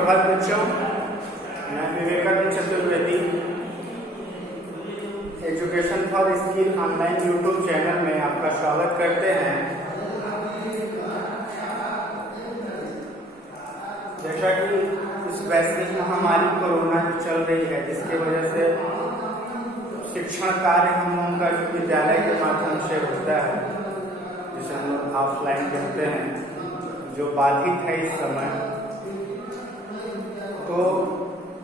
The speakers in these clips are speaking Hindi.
सुप्रभात बच्चों, मैं Vivekanand Chaturvedi education for skill online YouTube channel में आपका स्वागत करते हैं। जैसा कि इस वैश्विक महामारी कोरोना जो चल रही है, जिसके वजह से शिक्षण कार्य हम लोगों का विद्यालय के माध्यम से होता है, जिसे हम लोग ऑफलाइन कहते हैं, जो बाधित है इस समय। तो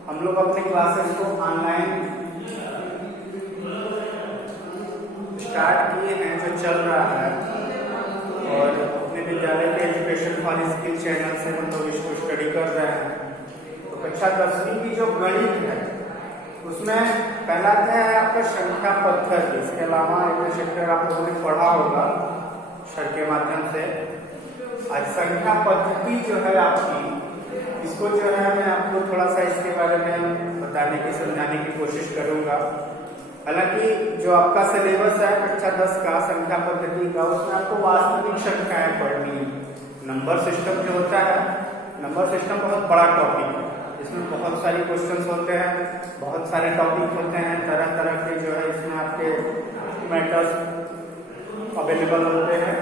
हम लोग अपने क्लासेस को ऑनलाइन स्टार्ट किए हैं, जो चल रहा है, और अपने विद्यालय के एजुकेशन फॉर स्किल चैनल से हम लोग इसको स्टडी कर रहे हैं। तो कक्षा 10वीं की जो गणित है, उसमें पहला क्या है आपका संख्या पद्धति। इसके अलावा एक चैप्टर आप लोगों ने पढ़ा होगा सर के माध्यम से। आज संख्या पद्धति जो है आपकी, इसको जो है मैं आपको थोड़ा सा इसके बारे में बताने की समझाने की कोशिश करूंगा। हालांकि जो आपका सिलेबस है कक्षा 10 का संख्या पद्धति का, उसमें आपको वास्तविक संख्याएं पढ़नी है। नंबर सिस्टम जो होता है, नंबर सिस्टम बहुत बड़ा टॉपिक है, इसमें बहुत सारे क्वेश्चंस होते हैं, बहुत सारे टॉपिक होते हैं, तरह तरह के जो है इसमें आपके मैटर्स अवेलेबल होते हैं,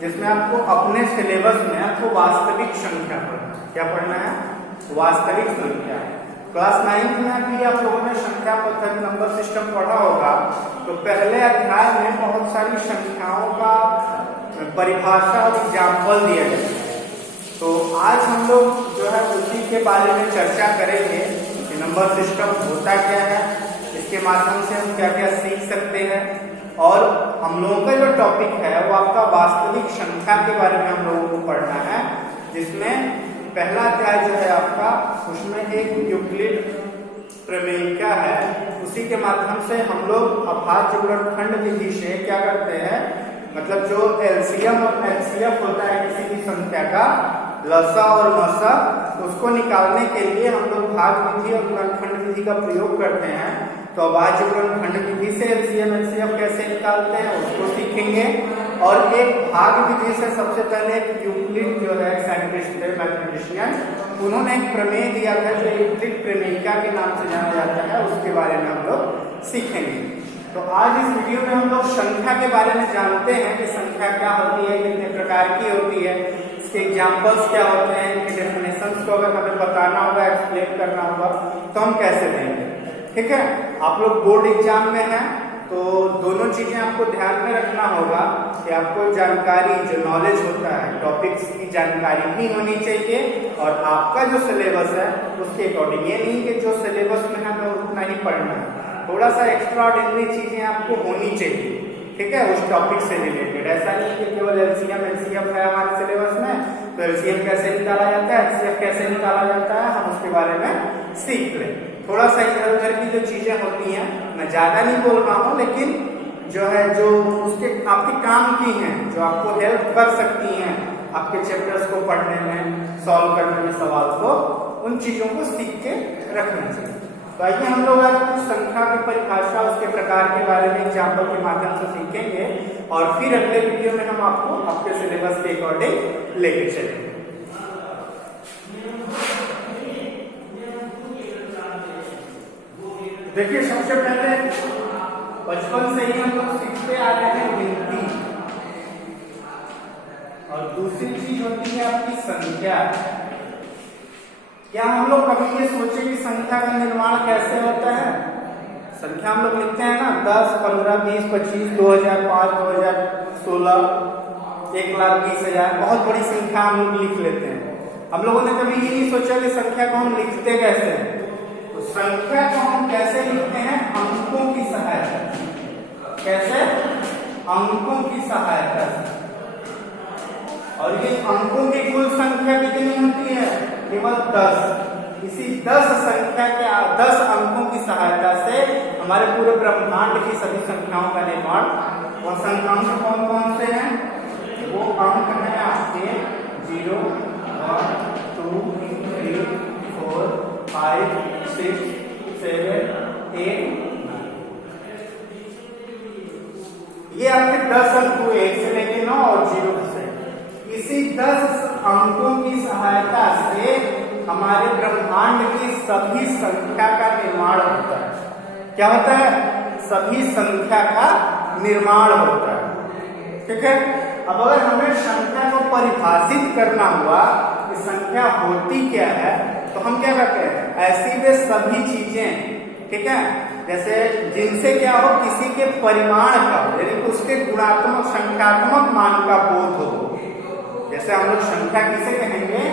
जिसमें आपको अपने सिलेबस में आपको वास्तविक संख्या पढ़ना है। क्या पढ़ना है? वास्तविक संख्या। क्लास 9 में भी आप लोगों ने संख्या पद्धति नंबर सिस्टम पढ़ा होगा। तो पहले अध्याय में बहुत सारी संख्याओं का परिभाषा और एग्जाम्पल दिया गया है। तो आज हम लोग जो है उसी के बारे में चर्चा करेंगे कि नंबर सिस्टम होता क्या है, इसके माध्यम से हम क्या क्या सीख सकते हैं। और हम लोगों का जो टॉपिक है वो आपका वास्तविक संख्या के बारे में हम लोगों को पढ़ना है, जिसमें पहला अध्याय जो है आपका, उसमें एक यूक्लिड प्रमेयिका है। उसी के माध्यम से हम लोग अभाज्य गुणनखंड विधि से क्या करते हैं, मतलब जो एलसीएम और एचसीएफ होता है किसी भी संख्या का, लसा और मसा, उसको निकालने के लिए हम लोग भाग विधि और गुणनखंड विधि का प्रयोग करते हैं। तो अभाज्य गुणनखंड विधि से एलसीएम एचसीएफ कैसे निकालते हैं उसको सीखेंगे। और एक भाग विधि से सबसे पहले एक यूक्लिड जो है साइंटिस्ट मैथमेटिशियन, उन्होंने एक प्रमेय दिया था जो यूक्लिड प्रमेयिका के नाम से जाना जाता है, उसके बारे में हम लोग सीखेंगे। तो आज इस वीडियो में हम लोग संख्या के बारे में जानते हैं कि संख्या क्या होती है, कितने प्रकार की होती है, इसके एग्जाम्पल्स क्या होते हैं, इनके डेफिनेशंस को अगर हमें बताना होगा, एक्सप्लेन करना होगा, तो हम कैसे देंगे। ठीक है, आप लोग बोर्ड एग्जाम में हैं, तो दोनों चीजें आपको ध्यान में रखना होगा कि आपको जानकारी, जो नॉलेज होता है, टॉपिक्स की जानकारी भी होनी चाहिए, और आपका जो सिलेबस है उसके अकॉर्डिंग। ये नहीं कि जो सिलेबस में है तो उतना ही पढ़ना है, थोड़ा सा एक्स्ट्रा ऑर्डिनरी चीजें आपको होनी चाहिए। ठीक है, उस टॉपिक से रिलेटेड। ऐसा नहीं कि केवल एलसीएम एचसीएफ है हमारे सिलेबस में, तो एलसीएम कैसे निकाला जाता है, एचसीएफ कैसे निकाला जाता है, हम उसके बारे में सीख लें। थोड़ा सा इधर उधर की जो चीजें होती हैं, मैं ज्यादा नहीं बोल रहा हूँ, लेकिन जो है जो उसके आपके काम की हैं, जो आपको हेल्प कर सकती हैं आपके चैप्टर्स को पढ़ने में, सॉल्व करने में सवाल को, उन चीजों को सीख के रखना चाहिए। तो आइए हम लोग आज कुछ संख्या की परिभाषा, उसके प्रकार के बारे में एग्जाम्पल के माध्यम से सीखेंगे, और फिर अगले वीडियो में हम आपको आपके सिलेबस के अकॉर्डिंग लेके चलेंगे। देखिए, सबसे पहले बचपन से ही हम लोग सीखते आ रहे हैं गिनती, और दूसरी चीज होती है आपकी संख्या। क्या हम लोग कभी ये सोचे कि संख्या का निर्माण कैसे होता है? संख्या हम लोग लिखते हैं ना, 10, 15, 20, 25, 2005, 2016, 1,20,000, बहुत बड़ी संख्या हम लोग लिख लेते हैं। हम लोगों ने कभी ये नहीं सोचा कि संख्या को हम लिखते कैसे हैं। तो संख्या को हम कैसे लिखते हैं? अंकों की सहायता से। कैसे? अंकों की सहायता से। और ये अंकों की कुल संख्या कितनी होती है? केवल 10। इसी 10 संख्या के 10 अंकों की सहायता से हमारे पूरे ब्रह्मांड की सभी संख्याओं का निर्माण। और संख्याएं कौन कौन से हैं? वो अंक हैं आपके 0, 1, 2, 3, 4, 5, 6, 7, 8, 9। ये आपके 10 अंक हुए, 1 से लेके 9 और 0 से। इसी 10 अंकों की सहायता से हमारे ब्रह्मांड की सभी संख्या का निर्माण होता है। क्या होता है? सभी संख्या का निर्माण होता है। ठीक है। अब अगर हमें संख्या को परिभाषित करना हुआ कि संख्या होती क्या है, तो हम क्या करते हैं? ऐसी वे सभी चीजें, ठीक है, जैसे जिनसे क्या हो, किसी के परिमाण का, यानी कि उसके गुणात्मक संख्यात्मक मान का बोध हो। जैसे हम लोग संख्या किसे कहेंगे?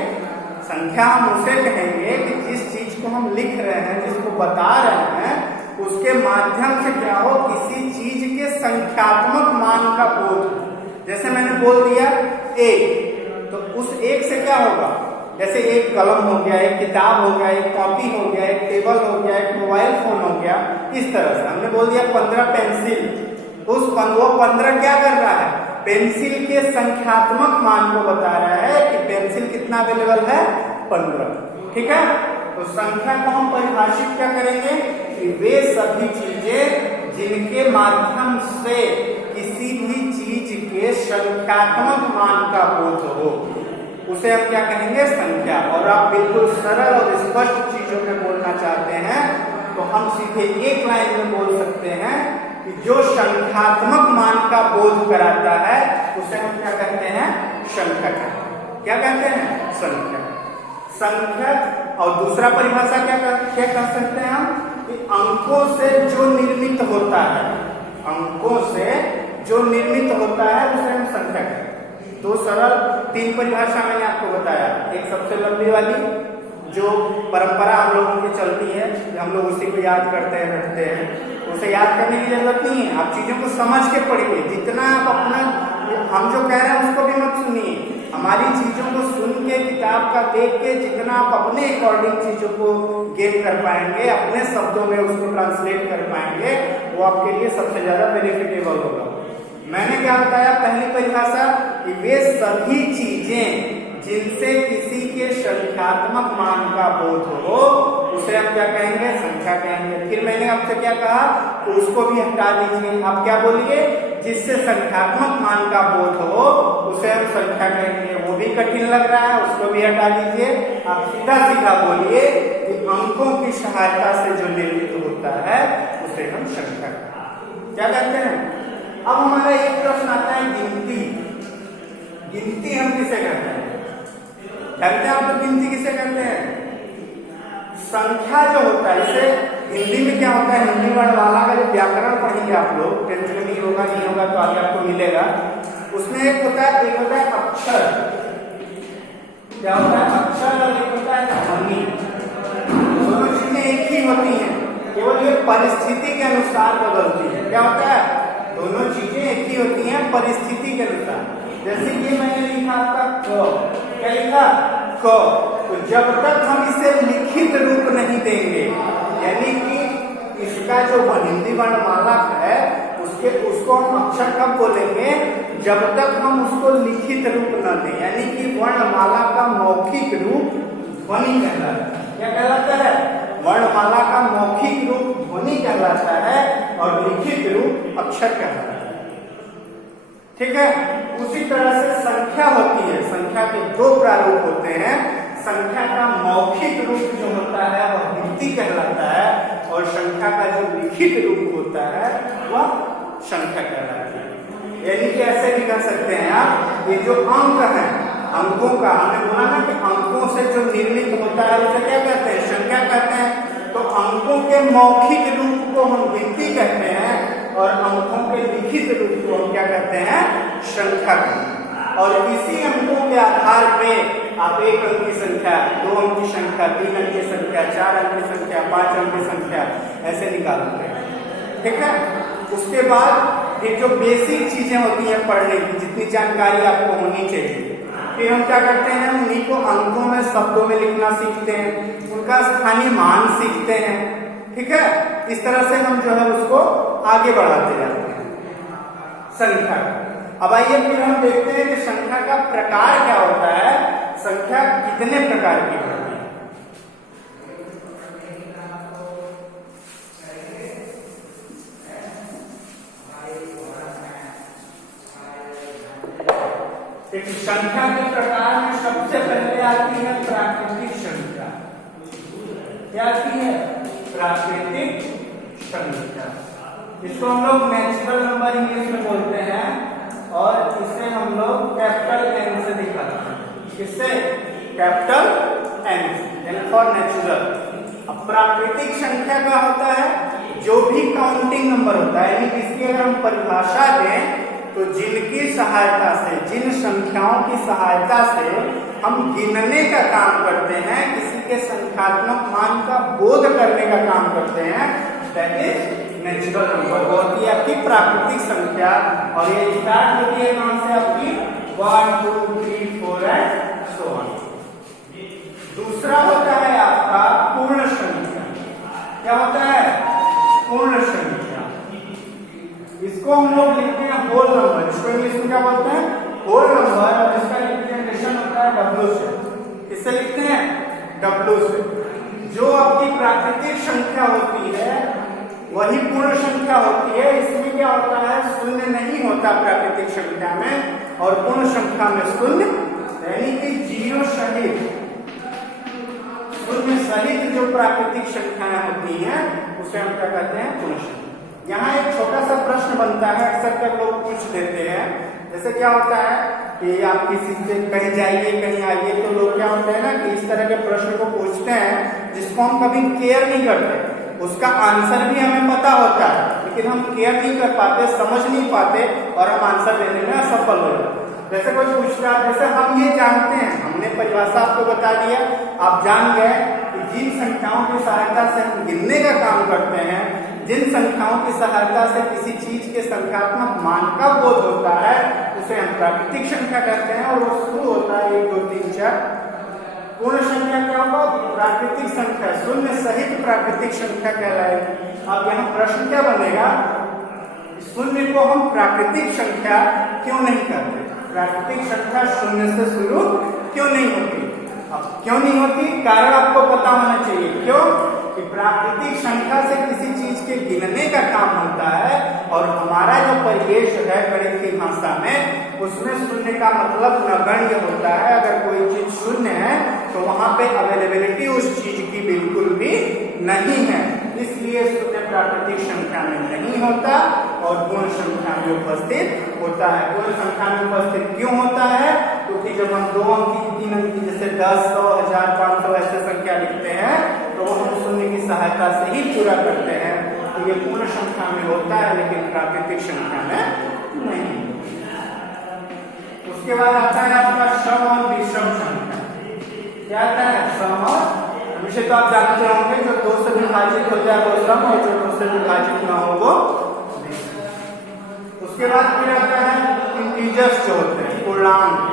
संख्या हम उसे कहेंगे कि जिस चीज को हम लिख रहे हैं, जिसको बता रहे हैं, उसके माध्यम से क्या हो, किसी चीज के संख्यात्मक मान का बोध। जैसे मैंने बोल दिया एक, तो उस एक से क्या होगा? जैसे एक कलम हो गया, एक किताब हो गया, एक कॉपी हो गया, एक टेबल हो गया, एक मोबाइल फोन हो गया। इस तरह से हमने बोल दिया 15 पेंसिल, तो वो 15 क्या कर रहा है? पेंसिल के संख्यात्मक मान को बता रहा है कि पेंसिल कितना अवेलेबल है? 15। ठीक है। तो संख्या को हम परिभाषित क्या करेंगे कि वे सभी चीजें जिनके माध्यम से किसी भी चीज के संख्यात्मक मान का बोध हो, उसे हम क्या कहेंगे? संख्या। और आप बिल्कुल सरल और स्पष्ट चीजों में बोलना चाहते हैं तो हम सीधे एक लाइन में बोल सकते हैं कि जो संख्यात्मक मान का बोध कराता है उसे हम क्या कहते हैं? संख्या कहते हैं। क्या कहते हैं? संख्या। संख्या। और दूसरा परिभाषा क्या कह सकते हैं हम? कि अंकों से जो निर्मित होता है, अंकों से जो निर्मित होता है उसे हम संख्या कहते हैं। दो सरल 3 परिभाषा मैंने आपको बताया। एक सबसे लंबी वाली जो परंपरा हम लोगों की चलती है, हम लोग उसी को याद करते हैं, रखते हैं। उसे याद करने की जरूरत नहीं है, आप चीजों को समझ के पढ़िए। जितना आप अपना, हम जो कह रहे हैं उसको भी मत सुनिए, हमारी चीजों को सुन के, किताब का देख के जितना आप अपने अकॉर्डिंग चीजों को गेन कर पाएंगे, अपने शब्दों में उसको ट्रांसलेट कर पाएंगे, वो आपके लिए सबसे ज्यादा बेनिफिटेबल होगा। मैंने क्या बताया? पहली परिभाषा कि वे सभी चीजें जिनसे किसी के संख्यात्मक मान का बोध हो, उसे हम क्या कहेंगे? संख्या कहेंगे। फिर मैंने आपसे क्या कहा? तो उसको भी हटा दीजिए। आप क्या बोलिए? जिससे संख्यात्मक मान का बोध हो उसे हम संख्या कहेंगे। वो भी कठिन लग रहा है, उसको भी हटा दीजिए। आप सीधा सीधा बोलिए कि अंकों की सहायता से जो निर्मित होता है उसे हम संख्या क्या कहते हैं? अब हमारा एक प्रश्न आता है गिनती। गिनती हम किसे कहते हैं? कहते हैं आप तो गिनती किसे कहते हैं? संख्या जो होता है, जैसे हिंदी में क्या होता है, हिंदी वर्णमाला का जो व्याकरण पढ़ेंगे आप लोग, टेंथ में नहीं होगा तो आगे आपको मिलेगा। उसमें एक होता है अक्षर। क्या होता है? अक्षर। और एक होता है ध्वनि। दोनों चीजें एक ही होती हैं, केवल ये परिस्थिति के अनुसार बदलती है। क्या होता है? दोनों चीजें एक ही होती हैं परिस्थिति के अनुसार। जैसे कि मैंने लिखा आपका क, क्या लिखा? क। तो जब तक हम इसे लिखित रूप नहीं देंगे, यानी कि इसका जो हिंदी वर्णमाला है उसको हम अक्षर कब बोलेंगे? जब तक हम उसको लिखित रूप न दें, यानी कि वर्णमाला का मौखिक रूप ध्वनि कहलाता है। क्या कहलाता है? वर्णमाला का मौखिक रूप ध्वनि कहलाता है और लिखित रूप अक्षर कहलाता है। ठीक है। उसी तरह से संख्या होती है। संख्या के 2 प्रारूप होते हैं। संख्या का मौखिक रूप जो होता है वह गिनती कहलाता है, और संख्या का जो लिखित रूप होता है वह संख्या कहलाता है। यानी कि ऐसे भी कह सकते हैं आप, ये जो अंक है, अंकों का हमने बोला ना कि अंकों से जो निर्मित होता है उसे क्या कहते हैं? संख्या कहते हैं। तो अंकों के मौखिक रूप को हम गिनती कहते हैं और अंकों के लिखित रूप को हम क्या कहते हैं? संख्या कहते हैं। और इसी अंकों के आधार पे आप 1 अंक की संख्या, 2 अंक की संख्या, 3 अंक की संख्या, 4 अंक की संख्या, 5 अंक की संख्या ऐसे निकालते हैं। ठीक है। उसके बाद ये जो बेसिक चीजें होती हैं पढ़ने की, जितनी जानकारी आपको होनी चाहिए, फिर हम क्या करते हैं? उन्हीं को अंकों में, शब्दों में लिखना सीखते हैं, उनका स्थानीय मान सीखते हैं। ठीक है। इस तरह से हम जो है उसको आगे बढ़ाते जाते हैं संख्या। अब आइए फिर हम देखते हैं कि संख्या का प्रकार क्या होता है, संख्या कितने प्रकार की होती है। संख्या के प्रकार में सबसे पहले आती है प्राकृतिक संख्या। क्या आती है? प्राकृतिक संख्या। इसको हम लोग नेचुरल नंबर इंग्लिश में बोलते हैं और इसे हम लोग कैपिटल एन से दिखाते हैं। किससे? Capital N for natural. अब प्राकृतिक संख्या का होता है जो भी काउंटिंग नंबर होता है, यानी इसकी अगर हम परिभाषा दें तो जिनकी सहायता से, जिन संख्याओं की सहायता से हम गिनने का काम करते हैं, किसी के संख्यात्मक मान का बोध करने का काम करते हैं, दैट इज नेचुरल नंबर। वो होती है आपकी प्राकृतिक संख्या और ये स्टार्ट होती है कहां से? आपकी 1 2 3 4 एंड सो ऑन। दूसरा होता है आपका पूर्ण संख्या। क्या होता है? पूर्ण संख्या। इसको हम लोग लिखते हैं होल नंबर। इसको इंग्लिश में क्या बोलते हैं? Whole number. और इसका रिप्रेजेंटेशन होता है W से। किससे लिखते हैं? W से। जो आपकी प्राकृतिक संख्या होती है वही पूर्ण संख्या होती है। इसमें क्या होता है? शून्य नहीं होता प्राकृतिक संख्या में, और पूर्ण संख्या में शून्य, यानी कि जीरो सहित, शून्य सहित जो प्राकृतिक संख्याएं होती हैं उसे हम क्या कहते हैं? पूर्ण संख्या। यहाँ एक छोटा सा प्रश्न बनता है, अक्सर कर लोग पूछ देते हैं, जैसे क्या होता है कि आप किसी से कहीं जाइए कहीं आइए तो लोग क्या होते हैं ना कि इस तरह के प्रश्न को पूछते हैं जिसको हम कभी केयर नहीं करते। उसका आंसर भी हमें पता होता है लेकिन हम केयर नहीं कर पाते, समझ नहीं पाते और हम आंसर देने में असफल हो जाते। जैसे कोई पूछता है, जैसे हम ये जानते हैं, हमने परिभाषा आपको बता दिया, आप जान गए कि जिन संख्याओं की सहायता से हम गिनने का काम करते हैं, जिन संख्याओं की सहायता से किसी चीज के संख्यात्मक मान का बोध होता है उसे हम प्राकृतिक संख्या कहते हैं। और वो शुरू होता है 1 2 3 4। पूर्ण संख्या क्या होगा? प्राकृतिक संख्या, शून्य सहित प्राकृतिक संख्या कहलाएगी। अब यहाँ प्रश्न क्या बनेगा? शून्य को हम प्राकृतिक संख्या क्यों नहीं कहते? प्राकृतिक संख्या शून्य से शुरू क्यों नहीं होती? अब क्यों नहीं होती? कारण आपको पता होना चाहिए। क्यों? कि प्राकृतिक संख्या से किसी चीज के गिनने का काम होता है और हमारा जो परिवेश है गणित की भाषा में, उसमें शून्य का मतलब नगण्य होता है। अगर कोई चीज शून्य है तो वहां पे अवेलेबिलिटी उस चीज की बिल्कुल भी नहीं है, इसलिए शून्य प्राकृतिक संख्या में नहीं होता और पूर्ण संख्या में उपस्थित होता है। पूर्ण संख्या में उपस्थित क्यों होता है? क्योंकि जब हम 2 अंकी 3 अंकी जैसे 10 100 1000 500 ऐसे संख्या लिखते हैं तो वो हम शून्य की सहायता से ही पूरा करते हैं। तो ये पूर्ण संख्या में होता है लेकिन प्राकृतिक संख्या में नहीं। उसके बाद आता है आपका सम और विषम संख्या। क्या आता है? सम और विषय। तो आप जानते होंगे जो 2 से विभाजित हो जाए वो सम और जो 2 से विभाजित ना हो वो विषम। उसके बाद फिर आता है इंटीजर्स जो होते हैं, पूर्णांक।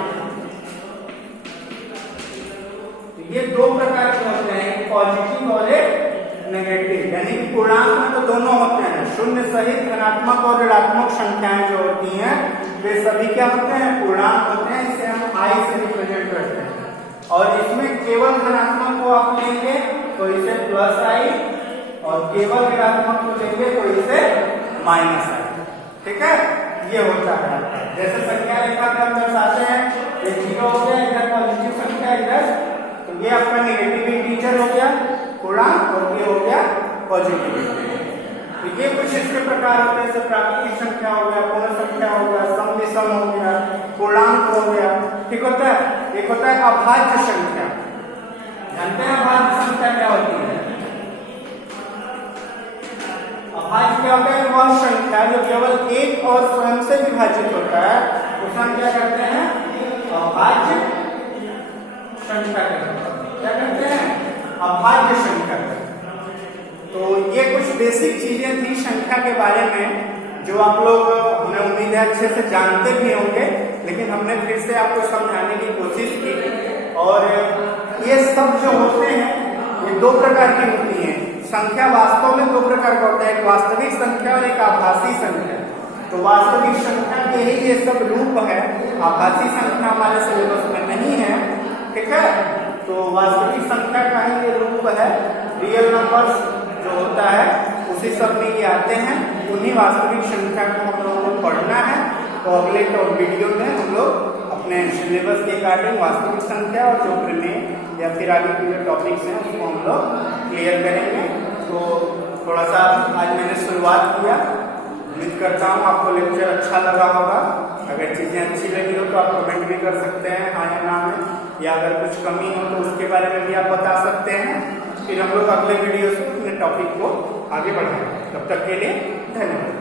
ये 2 प्रकार के होते हैं, एक पॉजिटिव और एक नेगेटिव। यानी कि पूर्णांक में तो दोनों होते हैं, शून्य सहित धनात्मक और ऋणात्मक संख्याएं जो होती हैं वे सभी क्या होते हैं? पूर्णांक होते हैं। इसे हम I से रिप्रेजेंट करते हैं। और इसमें केवल धनात्मक को आप लेंगे तो इसे +I और केवल ऋणात्मक को लेंगे तो इसे -I। ठीक है, ये होता है। जैसे संख्या रेखा का हम दर्शाते हैं, ये 0 हो गया, इधर पॉजिटिव संख्या, इधर तो ये आपका नेगेटिव इंटीजर हो गया पूर्णांक और ये हो गया पॉजिटिव इंटीजर। तो ये कुछ इसके प्रकार होते हैं, जैसे प्राकृतिक संख्या हो गया, पूर्ण संख्या हो गया, सम विषम हो गया, पूर्णांक हो गया। ठीक होता है। एक होता है अभाज्य संख्या। जानते हैं अभाज्य संख्या क्या होती है? अभाज्य क्या होता है? वह संख्या जो केवल एक और स्वयं से विभाजित होता है उसे हम क्या करते हैं? अभाज्य संख्या कहते हैं। क्या कहते हैं? अभाज्य संख्या। तो ये कुछ बेसिक चीजें थी संख्या के बारे में जो आप लोग, हमें उम्मीद है अच्छे से जानते भी होंगे, लेकिन हमने फिर से आपको समझाने की कोशिश की। और ये सब जो होते हैं ये 2 प्रकार की होती हैं। संख्या वास्तव में 2 प्रकार का होता है, एक वास्तविक संख्या और एक आभासी संख्या। तो वास्तविक संख्या के ही ये सब रूप है, आभासी संख्या हमारे सिलेबस में नहीं है। ठीक है, तो वास्तविक संख्या का ही ये रूप है। रियल नंबर्स जो होता है उसी सब में ये आते हैं, उन्हीं वास्तविक संख्या को हम लोगों को पढ़ना है। तो अगले वीडियो में हम लोग अपने अपने सिलेबस के अकॉर्डिंग वास्तविक संख्या और जो प्रमेय या फिर आगे के जो टॉपिक्स हैं उसको हम लोग क्लियर करेंगे। तो थोड़ा सा आज मैंने शुरुआत किया, उम्मीद करता हूँ आपको लेक्चर अच्छा लगा होगा। अगर चीजें अच्छी लगी हो तो आप कमेंट भी कर सकते हैं हाँ या ना में, या अगर कुछ कमी हो तो उसके बारे में भी आप बता सकते हैं। फिर हम लोग अगले वीडियो से अपने टॉपिक को आगे बढ़ाएंगे। तब तक के लिए धन्यवाद।